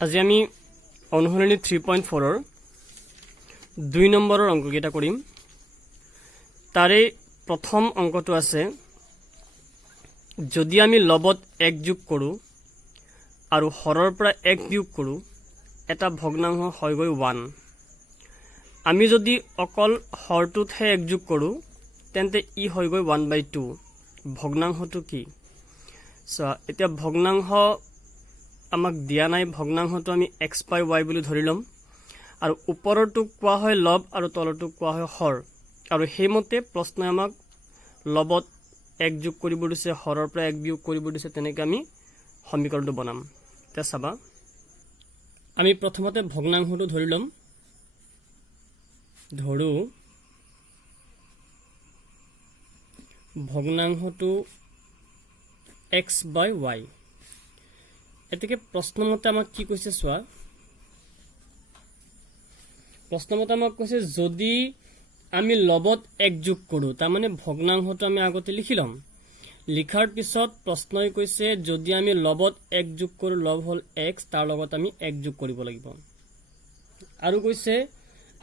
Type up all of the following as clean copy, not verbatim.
আজি আমি অনুশীলনী 3.4 2 নম্বৰৰ অংককেইটা কৰিম। তাৰে প্ৰথম অংকটো আছে যদি আমি লবত 1 যোগ কৰোঁ আৰু হৰৰ পৰা 1 বিয়োগ কৰোঁ এটা ভগ্নাংশ হৈ গৈ 1। আমি যদি অকল হৰটোতহে 1 যোগ কৰোঁ তেন্তে ই হৈ গৈ 1/2। ভগ্নাংশটো কি? এতিয়া ভগ্নাংশ আমাক দিয়া নাই, ভগ্নাংশটো আমি x/y বুলি ধৰি ল'ম আৰু ওপৰৰটো কোৱা হয় লব আৰু তলৰটো কোৱা হয় হৰ। আৰু সেইমতে প্ৰশ্নই আমাক লবত 1 যোগ কৰিব দিছে, হৰৰ পৰা 1 বিয়োগ কৰিব দিছে, তেনেকৈ আমি সমীকৰণটো বনাম। এতিয়া চাবা, আমি প্ৰথমতে ভগ্নাংশটো ধৰি ল'ম। ধৰো ভগ্নাংশটো x/y। এতেকে প্ৰশ্নমতে আমাক কি কৈছে চোৱা, প্ৰশ্নমতে আমাক কৈছে যদি আমি লবত 1 যোগ কৰোঁ, তাৰমানে ভগ্নাংশটো আমি আগতে লিখি ল'ম। লিখাৰ পিছত প্ৰশ্নই কৈছে যদি আমি লবত 1 যোগ কৰোঁ, লব হ'ল x, তাৰ লগত আমি 1 যোগ কৰিব লাগিব। আৰু কৈছে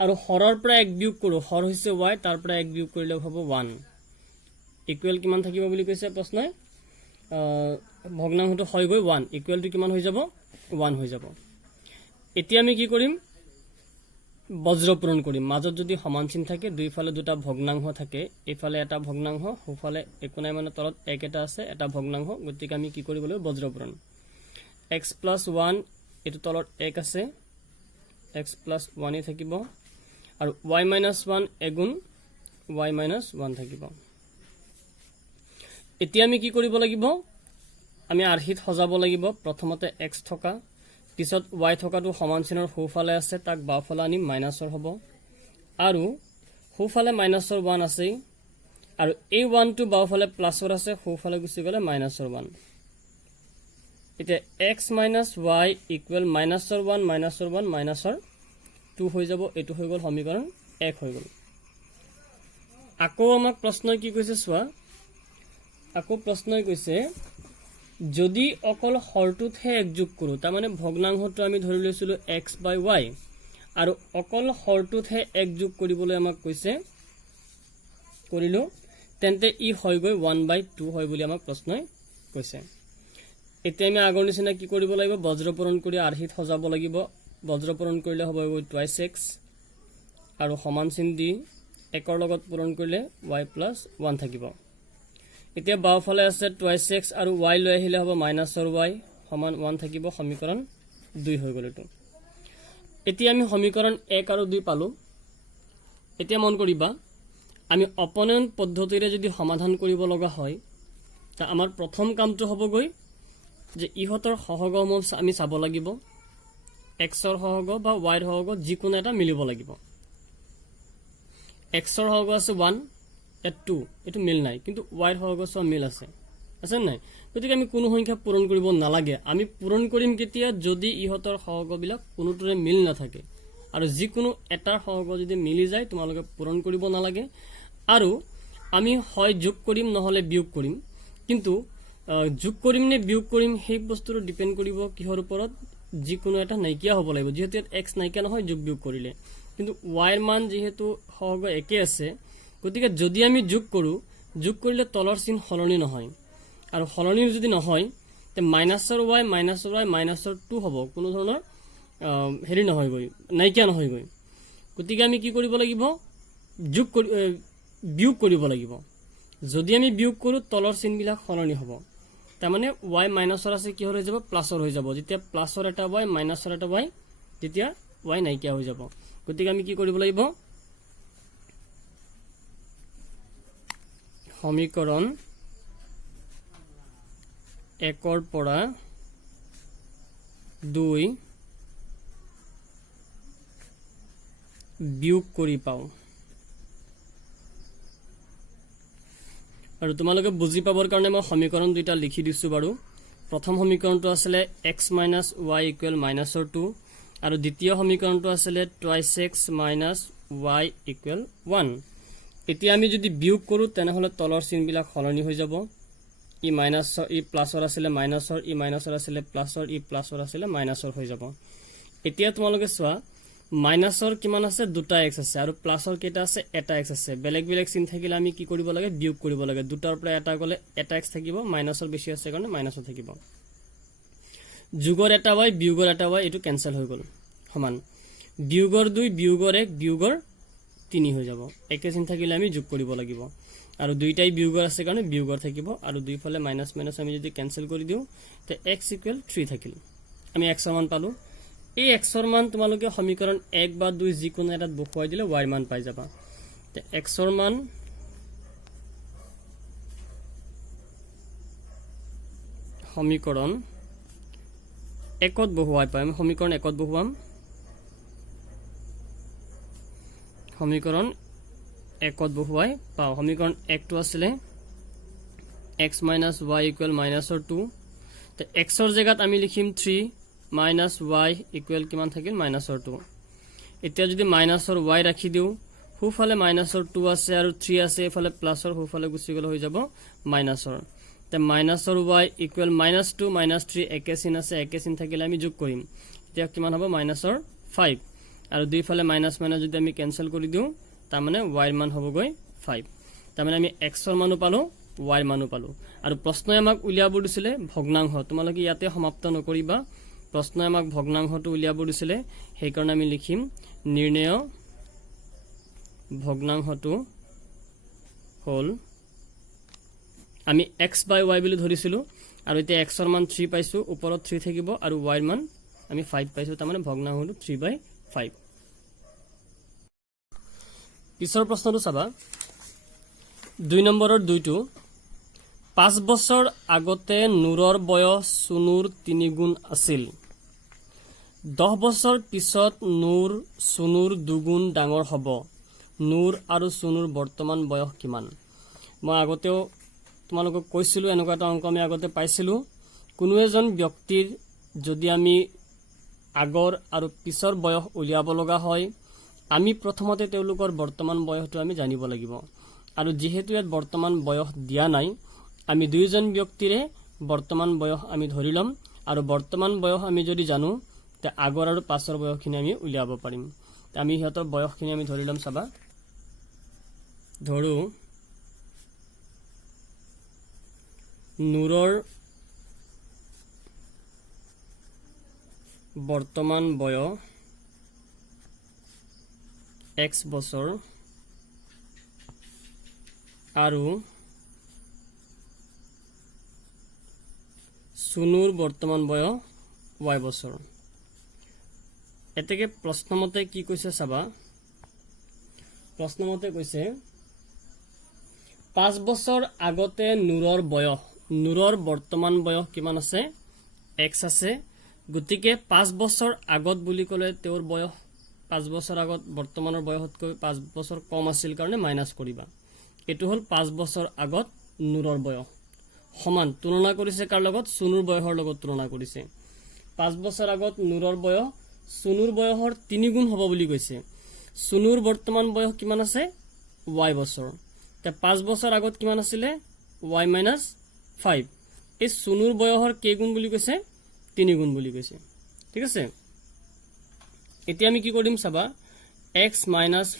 আৰু হৰৰ পৰা 1 বিয়োগ কৰোঁ, হৰ হৈছে y, তাৰ পৰা 1 বিয়োগ কৰিলে হ'ব 1। ইকুৱেল কিমান থাকিব বুলি কৈছে প্ৰশ্নই? ভগ্নাংশটো হৈ গৈ 1, ইকুৱেলটো কিমান হৈ যাব? 1 হৈ যাব। এতিয়া আমি কি কৰিম? বজ্ৰ পূৰণ কৰিম। মাজত যদি সমান চিন থাকে, দুইফালে দুটা ভগ্নাংশ থাকে, এইফালে এটা ভগ্নাংশ, সোঁফালে একো নাই, মানে তলত 1 এটা আছে, এটা ভগ্নাংশ, গতিকে আমি কি কৰিব লাগিব? বজ্ৰ পূৰণ। x + 1, এইটো তলত 1 আছে, x + 1 থাকিব, আৰু y - 1 এগুণ y - 1 থাকিব। এতিয়া আমি কি কৰিব লাগিব? আমি আৰ্হিত সজাব লাগিব। প্ৰথমতে x থকা, পিছত y থকাটো সমান চিনৰ সোঁফালে আছে, তাক বাওঁফালে আনিম, মাইনাছৰ হ'ব, আৰু সোঁফালে -1 আছেই, আৰু এই 1টো বাওঁফালে প্লাছৰ আছে, সোঁফালে গুচি গ'লে -1। এতিয়া x - y ইকুৱেল -1 -2 হৈ যাব। এইটো হৈ গ'ল সমীকৰণ 1 হৈ গ'ল। আকৌ আমাক প্ৰশ্নই কি কৈছে চোৱা, আকৌ প্ৰশ্নই কৈছে যদি অকল হৰটোতহে 1 যোগ কৰোঁ, তাৰমানে ভগ্নাংশটো আমি ধৰি লৈছিলোঁ x/y, আৰু অকল হৰটোতহে 1 যোগ কৰিবলৈ আমাক কৈছে, কৰিলোঁ, তেন্তে ই হৈ গৈ 1/2 হয় বুলি আমাক প্ৰশ্নই কৈছে। এতিয়া আমি আগৰ নিচিনা কি কৰিব লাগিব? বজ্ৰ পূৰণ কৰি আৰ্হিত সজাব লাগিব। বজ্ৰ পূৰণ কৰিলে হ'ব গৈ 2x, আৰু সমান চিন দি 1ৰ লগত পূৰণ কৰিলে y + 1 থাকিব। এতিয়া বাওঁফালে আছে 2x আৰু y লৈ আহিলে হ'ব -y সমান 1 থাকিব। সমীকৰণ 2 হৈ গ'ল এইটো। এতিয়া আমি সমীকৰণ 1 আৰু 2 পালোঁ। এতিয়া মন কৰিবা, আমি অপনয়ন পদ্ধতিৰে যদি সমাধান কৰিব লগা হয়, তা আমাৰ প্ৰথম কামটো হ'বগৈ যে ইহঁতৰ সহগসমূহ আমি চাব লাগিব। xৰ সহগ বা yৰ সহগ যিকোনো এটা মিলিব লাগিব। xৰ সহগ আছে 1, ইয়াত 2, এইটো মিল নাই, কিন্তু yৰ সহগ চোৱা মিল আছে নাই? গতিকে আমি কোনো সংখ্যা পূৰণ কৰিব নালাগে। আমি পূৰণ কৰিম কেতিয়া? যদি ইহঁতৰ সহগবিলাক কোনোটোৰে মিল নাথাকে, আৰু যিকোনো এটাৰ সহগ যদি মিলি যায় তোমালোকে পূৰণ কৰিব নালাগে। আৰু আমি হয় যোগ কৰিম নহ'লে বিয়োগ কৰিম, কিন্তু যোগ কৰিম নে বিয়োগ কৰিম সেই বস্তুটো ডিপেণ্ড কৰিব কিহৰ ওপৰত? যিকোনো এটা নাইকিয়া হ'ব লাগিব। যিহেতু ইয়াত x নাইকিয়া নহয় যোগ বিয়োগ কৰিলে, কিন্তু yৰ মান যিহেতু সহগ একে আছে, গতিকে যদি আমি যোগ কৰোঁ, যোগ কৰিলে তলৰ চিন সলনি নহয়, আৰু সলনি যদি নহয় তে -2 হ'ব, কোনো ধৰণৰ হেৰি নহয়গৈ, নাইকিয়া নহয়গৈ। গতিকে আমি কি কৰিব লাগিব? বিয়োগ কৰিব লাগিব। যদি আমি বিয়োগ কৰোঁ তলৰ চিনবিলাক সলনি হ'ব, তাৰমানে y মাইনাছৰ আছে, কিহৰ হৈ যাব? প্লাছৰ হৈ যাব। যেতিয়া প্লাছৰ এটা y, মাইনাছৰ এটা y, তেতিয়া y নাইকিয়া হৈ যাব। গতিকে আমি কি কৰিব লাগিব? সমীকৰণ 1ৰ পৰা 2 বিয়োগ কৰি পাওঁ। আৰু তোমালোকে বুজি পাবৰ কাৰণে মই সমীকৰণ 2টা লিখি দিছোঁ বাৰু। প্ৰথম সমীকৰণটো আছিলে x - y ইকুৱেল -2, আৰু দ্বিতীয় সমীকৰণটো আছিলে 2x - y ইকুৱেল 1। এতিয়া আমি যদি বিয়োগ কৰোঁ তেনেহ'লে তলৰ চিনবিলাক সলনি হৈ যাব, ই মাইনাছৰ ই প্লাছৰ আছিলে মাইনাছৰ ই মাইনাছৰ আছিলে প্লাছৰ ই প্লাছৰ আছিলে মাইনাছৰ হৈ যাব এতিয়া তোমালোকে চোৱা মাইনাছৰ কিমান আছে দুটা x আছে আৰু প্লাছৰ কেইটা আছে এটা x আছে বেলেগ বেলেগ চিন থাকিলে আমি কি কৰিব লাগে বিয়োগ কৰিব লাগে দুটাৰ পৰা এটা গলে এটা x থাকিব মাইনাছৰ বেছি আছে কাৰণে মাইনাছৰ থাকিব যোগৰ এটা y বিয়োগৰ এটা y এটো কেনসেল হৈ গল সমান বিয়োগৰ 2 বিয়োগৰ 1 বিয়োগৰ 3 হৈ যাব একে চিন থাকিলে আমি যোগ কৰিব লাগিব আৰু দুইটাই বিয়োগৰ আছে কাৰণে বিয়োগৰ থাকিব আৰু দুইফালে মাইনাস মাইনাস আমি যদি কেনসেল কৰি দিও তে x = 3 থাকিল আমি x ৰ মান পালো এই x ৰ মান তোমালোকে সমীকৰণ 1 বা 2 যিকোনো এটাত বহাই দিলে y ৰ মান পাই যাবা তে x ৰ মান সমীকৰণ 1ত বহাই পাম সমীকৰণ 1ত বহাম সমীকৰণ 1ত বহাই পাও সমীকৰণ 1 টো আছিল x - y = -2 তে x ৰ জায়গাত আমি লিখিম 3 minus y equal কিমান থাকিল minusৰ 2 এতিয়া যদি minusৰ y ৰাখি দিও হুফালে minusৰ 2 আছে আৰু 3 আছে এফালে প্লাছৰ হুফালে গুছি গলে হৈ যাব minusৰ তে minusৰ y equal -2 -3 একে চিন আছে একে চিন থাকিলে আমি যোগ কৰিম এতিয়া কিমান হ'ব minusৰ 5 আৰু দুইফালে মাইনাস মাইনাস যদি আমি কেনসেল কৰি দিও তাৰ মানে y ৰ মান হ'ব গৈ 5 তাৰ মানে আমি x ৰ মানো পালো y ৰ মানো পালো আৰু প্ৰশ্নই আমাক উলিয়াব দিছিলে ভগ্নাংশ তোমালোকে ইয়াতে সমাপ্ত নকৰিবা প্ৰশ্ন আমাক ভগ্নাংশটো উলিয়াব দিছিলে সেই কাৰণে আমি লিখিম নিৰ্ণয় ভগ্নাংশটো হল আমি x / y বুলি ধৰিছিলো আৰু এতিয়া x ৰ মান 3 পাইছো ওপৰত 3 থাকিব আৰু y ৰ মান আমি 5 পাইছো তাৰ মানে ভগ্নাংশটো 3/5 পিছৰ প্ৰশ্নটো চাবা 2 নম্বৰৰ 2টো 5 বছৰ আগতে নুৰৰ বয়স সুনুৰ 3 গুণ আছিল 10 বছৰ পিছত নুৰ সুনুৰ 2 গুণ ডাঙৰ হ'ব নুৰ আৰু সুনুৰ বৰ্তমান বয়স কিমান মই আগতেও তোমালোকক কৈছিলো এনেকুৱা এটা অংক আমি আগতে পাইছিলো কোনো এজন ব্যক্তিৰ যদি আমি আগৰ আৰু পিছৰ বয়স উলিয়াব লগা হয় আমি প্ৰথমতে তেওঁলোকৰ বৰ্তমান বয়সটো আমি জানিব লাগিব আৰু যেহেতু ইয়াত বৰ্তমান বয়স দিয়া নাই আমি দুইজন ব্যক্তিৰে বৰ্তমান বয়স আমি ধৰি লম আৰু বৰ্তমান বয়স আমি যদি জানো তে আগৰ আৰু পাছৰ বয়সখিনি আমি উলিয়াব পাৰিম তে আমি হিহঁতৰ বয়সখিনি আমি ধৰি লম চাবা ধৰো নুৰৰ বৰ্তমান বয়স x বছৰ আৰু সুনুৰ বৰ্তমান বয়স y বছৰ এতেকে প্ৰশ্নমতে কি কৈছে চাবা প্ৰশ্নমতে কৈছে 5 বছৰ আগতে নুৰৰ বয়স নুৰৰ বৰ্তমান বয়স কিমান আছে x আছে গতিকে 5 বছৰ আগত বুলি ক'লে তেওঁৰ বয়স 5 বছৰ আগত বৰ্তমানৰ বয়সতকৈ 5 বছৰ কম আছিল কাৰণে মাইনাস কৰিবা এটো হল 5 বছৰ আগত নুৰৰ বয়স সমান তুলনা কৰিছে কাৰ লগত সুনুৰ বয়সৰ লগত তুলনা কৰিছে 5 বছৰ আগত নুৰৰ বয়স সুনুৰ বয়সৰ 3 গুণ হ'ব বুলি কৈছে সুনুৰ বৰ্তমান বয়স কিমান আছে y বছৰ তে 5 বছৰ আগত কিমান আছিল y - 5 এই সুনুৰ বয়সৰ কে গুণ বুলি কৈছে 3 গুণ বুলি কৈছে ঠিক আছে এতিয়া আমি কি কৰিম চাবা x -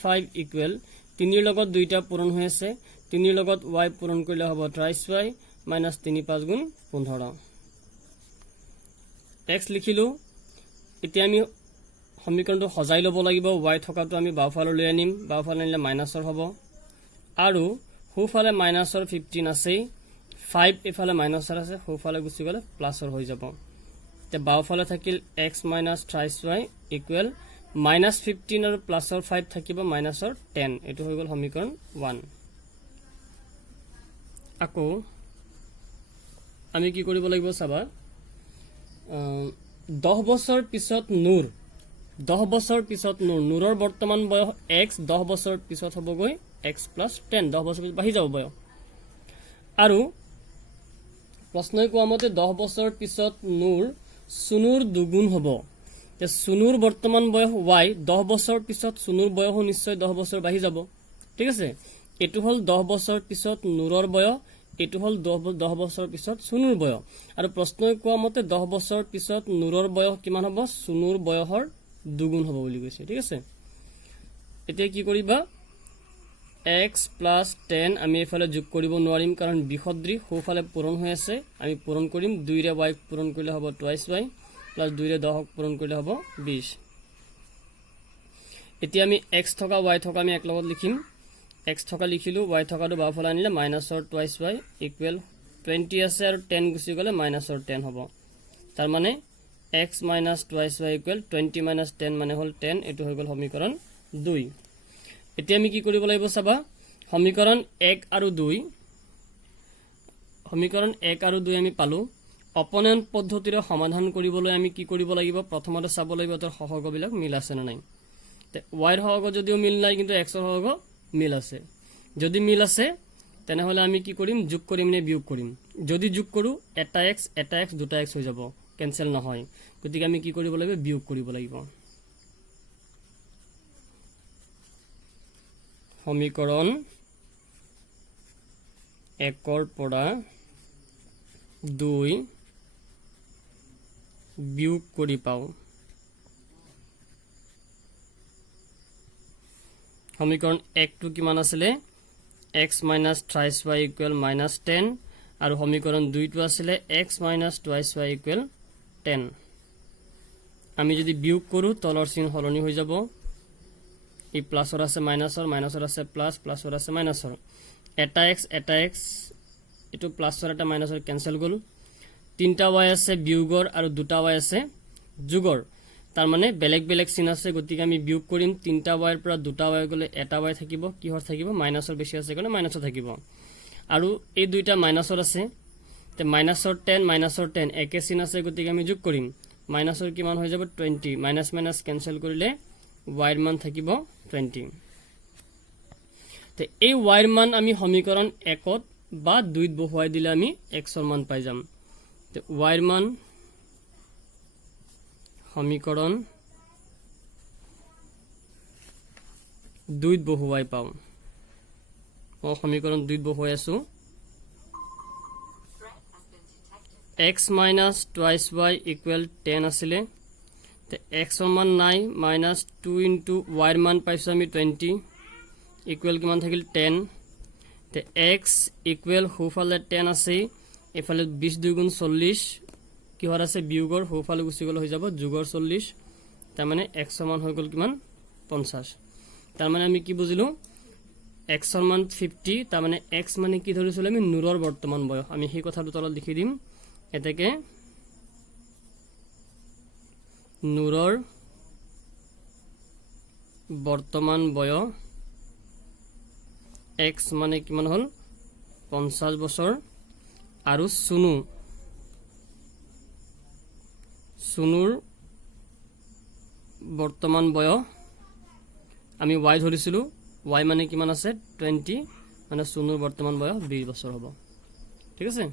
5 ইকুৱেল 3 ৰ লগত দুইটা পূৰণ হৈ আছে 3 ৰ লগত y পূৰণ কৰিলে হ'ব 3y - 3 5 গুণ 15 x লিখিলো এতিয়া আমি সমীকৰণটো সজাই লব লাগিব y থকাটো আমি বাওফালে লৈ আনিম বাওফালে নিলে মাইনাসৰ হ'ব আৰু হুফালে মাইনাসৰ 15 আছে 5 এফালে মাইনাসৰ আছে হুফালে গুছি গলে প্লাসৰ হৈ যাব তে বাওফালে থাকিল x - 3y ইকুৱেল -15 আৰু প্লাসৰ 5 থাকিব মাইনাসৰ 10 এটো হৈ গল সমীকৰণ 1 আকৌ আমি কি কৰিব লাগিব চাবা 10 বছৰ পিছত নুৰ 10 বছৰ পিছত নুৰৰ বৰ্তমান বয়স x 10 বছৰ পিছত হ'ব গৈ x + 10 10 বছৰ পিছত বাঢ়ি যাব বয়স আৰু প্ৰশ্নই কোৱা মতে 10 বছৰ পিছত নুৰ সুনুৰ 2 গুণ হ'ব তে সুনুৰ বৰ্তমান বয়স y 10 বছৰ পিছত সুনুৰ বয়সও নিশ্চয় 10 বছৰ বাঢ়ি যাব ঠিক আছে এটো হল 10 বছৰ পিছত নুৰৰ বয়স এইটো হ'ল 10 বছৰৰ পিছত চুনুৰ বয়স আৰু প্ৰশ্নই কোৱা মতে 10 বছৰৰ পিছত নুৰৰ বয়স কিমান হ'ব চুনুৰ বয়সৰ দুগুণ হ'ব বুলি কৈছে ঠিক আছে এতিয়া কি কৰিবা x + 10 আমি এফালে যোগ কৰিব নোৱাৰিম কাৰণ বিসদৃশ সোফালে পূৰণ হৈ আছে আমি পূৰণ কৰিম 2 ৰে y পূৰণ কৰিলে হ'ব 2y + 2 ৰে 10 পূৰণ কৰিলে হ'ব 20 এতিয়া আমি x থকা y থকা আমি একলগত লিখিম x থকা লিখিলো y থকাটো বাওফালে আনিলে মাইনাসৰ 2y ইকুৱেল 20 আছে আৰু 10 গুচি গলে মাইনাসৰ 10 হ'ব তাৰ মানে x - 2y ইকুৱেল 20 - 10 মানে হ'ল 10 এটো হৈ গল সমীকৰণ 2 এতিয়া আমি কি কৰিব লাগিব চাবা সমীকৰণ 1 আৰু 2 আমি পালো অপনয়ন পদ্ধতিৰে সমাধান কৰিবলৈ আমি কি কৰিব লাগিব প্ৰথমতে চাব লাগিব তাৰ সহগবিলাক মিল আছে না নাই তে y ৰ সহগ যদিও মিল নাই কিন্তু x ৰ সহগ মিল আছে যদি মিল আছে তেনেহলে আমি কি কৰিম যোগ কৰিম নে বিয়োগ কৰিম যদি যোগ কৰো এটা x দুটা x হৈ যাব কেনসেল নহয় গতিকে আমি কি কৰিব লাগিব বিয়োগ কৰিব লাগিব সমীকৰণ 1 ৰ পৰা 2 বিয়োগ কৰি পাও সমীকৰণ 1 টো কিমান আছিল x - 3y = -10 আৰু সমীকৰণ 2 টো আছিল x - 2y = 10 আমি যদি বিয়োগ কৰো তলৰ চিন হলনি হৈ যাব ই প্লাসৰ আছে মাইনাসৰ আছে প্লাসৰ আছে মাইনাসৰ এটা x এটো প্লাসৰ এটা মাইনাসৰ কেনসেল গল তিনটা y আছে বিয়োগৰ আৰু দুটা y আছে যোগৰ তাৰ মানে বেলেগ চিন আছে গতিকে আমি বিয়োগ কৰিম তিনটা y ৰ পৰা দুটা y গলে এটা y থাকিব কি হৰ থাকিব মাইনাসৰ বেছি আছে গলে মাইনাসৰ থাকিব আৰু এই দুইটা মাইনাসৰ আছে তে মাইনাসৰ 10 একে চিন আছে গতিকে আমি যোগ কৰিম মাইনাসৰ কিমান হৈ যাব 20 মাইনাস কেনসেল কৰিলে y ৰ মান থাকিব 20 তে এই y ৰ মান আমি সমীকৰণ 1 ত বা 2 ত বহুৱাই দিলে আমি x ৰ মান পাই যাম তে y ৰ মান সমীকৰণ 2 ত বহুৱাই পাও সমীকৰণ 2 ত বহুৱাই আছো x - 2y = 10 আছিল তে x ৰ মান নাই -2 * y ৰ মান পাইছো আমি 20 ইকুৱেল কিমান থাকিল 10 তে x ইকুৱেল হোফালে 10 আছে এফালে 20 2 গুণ 40 কি হৰ আছে বিয়োগৰ হোফালে গুচি গলে হৈ যাব যোগৰ 40 তাৰ মানে x ৰ মান হৈ গল কিমান 50 তাৰ মানে আমি কি বুজিলো x ৰ মান 50 তাৰ মানে x মানে কি ধৰিছিল আমি নুৰৰ বৰ্তমান বয়স আমি সেই কথাটো তলত লিখি দিম এতেকে নুৰৰ বৰ্তমান বয়স x মানে কিমান হল 50 বছৰ আৰু চুনুৰ বৰ্তমান বয়স আমি y ধৰিছিলো y মানে কিমান আছে 20 মানে চুনুৰ বৰ্তমান বয়স 20 বছৰ হ'ব ঠিক আছে